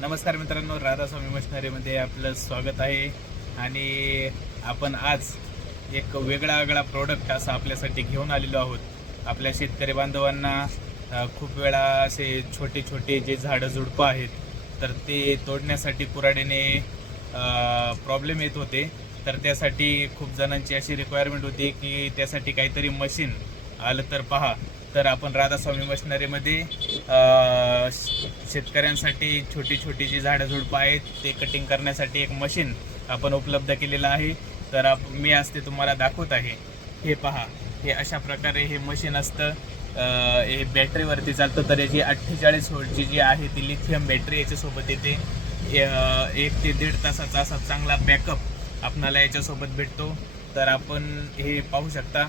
नमस्कार मित्रांनो, राधास्वामी मशिनरीमध्ये आपलं स्वागत आहे. आणि आपण आज एक वेगळा प्रोडक्ट असा आपल्यासाठी घेऊन आलेलो आहोत. आपल्या शेतकरी बांधवांना खूप वेळा असे छोटे छोटे जे झाडं झुडपं आहेत तर ते तोडण्यासाठी कुऱ्हाडीने प्रॉब्लेम येत होते. तर त्यासाठी खूप जणांची अशी रिक्वायरमेंट होती की त्यासाठी काहीतरी मशीन आलं तर पहा. तर आपण राधास्वामी मशिनरीमध्ये शेतकऱ्यांसाठी छोटी छोटी जी झाडं झुडपं आहेत ते कटिंग करण्यासाठी एक मशीन आपण उपलब्ध केलेलं आहे. तर मी आज ते तुम्हाला दाखवत आहे. हे पहा, हे अशा प्रकारे हे मशीन असतं. हे बॅटरीवरती चालतं. तर याची 48 व्होल्टची जी आहे ती लिथियम बॅटरी याच्यासोबत येते. 1 ते 1.5 तासाचा असा चांगला बॅकअप आपणाला याच्यासोबत भेटतो. तर आपण हे पाहू शकता.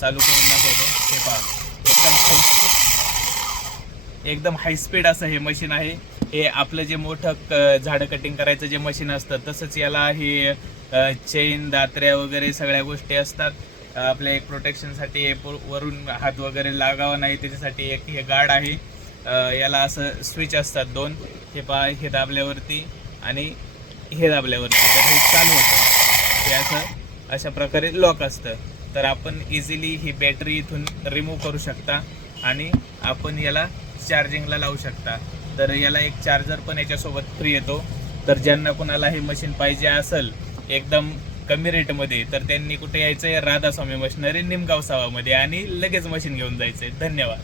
चालू करून दाखवतो. हे पहा, एकदम हाय स्पीड असं हे मशीन आहे. हे आपलं जे मोठं झाडं कटिंग करायचं जे मशीन असतं तसंच याला हे चेन, दात्र्या वगैरे सगळ्या गोष्टी असतात. आपल्या एक प्रोटेक्शनसाठी वरून हात वगैरे लागावा नाही त्याच्यासाठी एक हे गार्ड आहे. याला असं स्विच असतात 2. हे पहा, हे दाबल्यावरती आणि हे दाबल्यावरती तर हे चालू होतं. हे असं अशा प्रकारे लॉक असतं. तर आपण इझिली ही बॅटरी इथून रिमूव्ह करू शकता आणि आपण याला चार्जिंगला लावू शकता. तर याला एक चार्जर पण याच्यासोबत फ्री येतो. तर ज्यांना कोणाला हे मशीन पाहिजे असेल एकदम कमी रेटमध्ये तर त्यांनी कुठे यायचं आहे, राधास्वामी मशिनरी, निमगाव सावामध्ये, आणि लगेच मशीन घेऊन जायचं आहे. धन्यवाद.